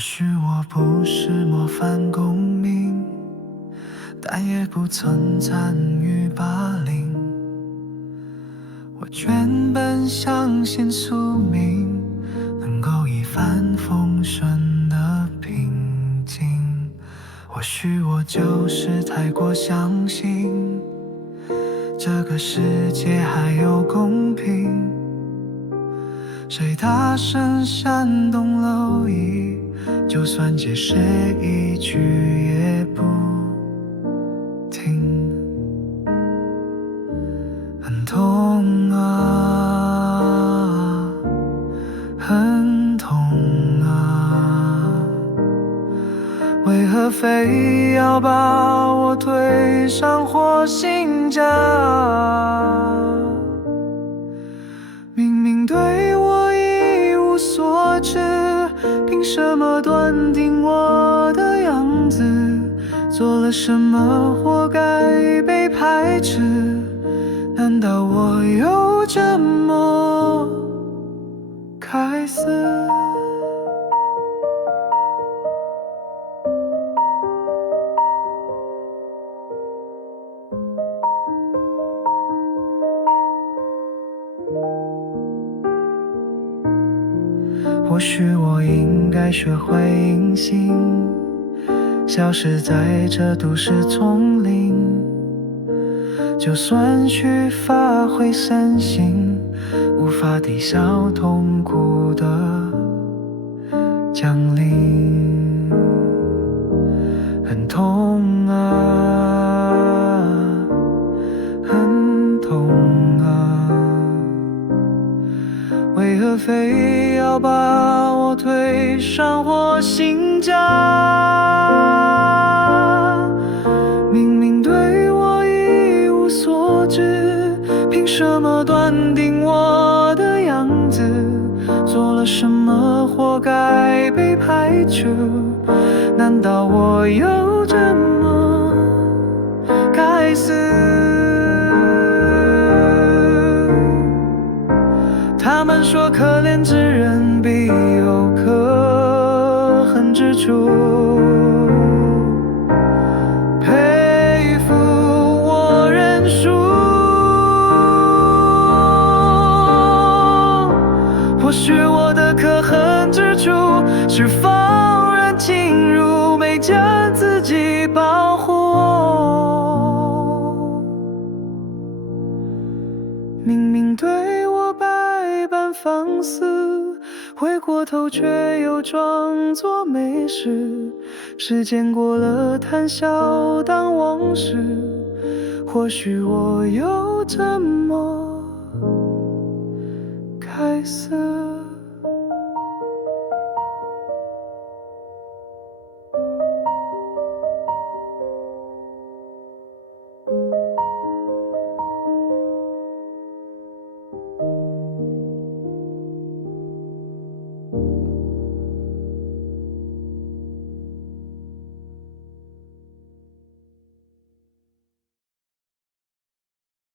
许我不是模范公民，但也不曾参与霸凌。我原本相信宿命能够一帆风顺的平静，或许我就是太过相信这个世界还有公平。谁大声煽动蝼蚁，就算解释一句也不听。很痛啊，很痛啊，为何非要把我推上火星架？明明对我一无所知，凭什么断定我的样子？做了什么活该被排斥？难道我有这么该死？或许我应该学会隐形，消失在这都市丛林。就算须发挥身形，无法抵消痛苦的降临。很痛啊，很痛啊，为何非要把我推上火星架？明明对我一无所知，凭什么断定我的样子？做了什么活该被排除？难道我有这么该死？他们说可怜之人必有可恨之处，佩服我认输。或许我的可恨之处是放任侵入，没将自己保护。明明对我百般放肆，回过头却又装作没事。时间过了，谈笑当往事。或许我有这么该死。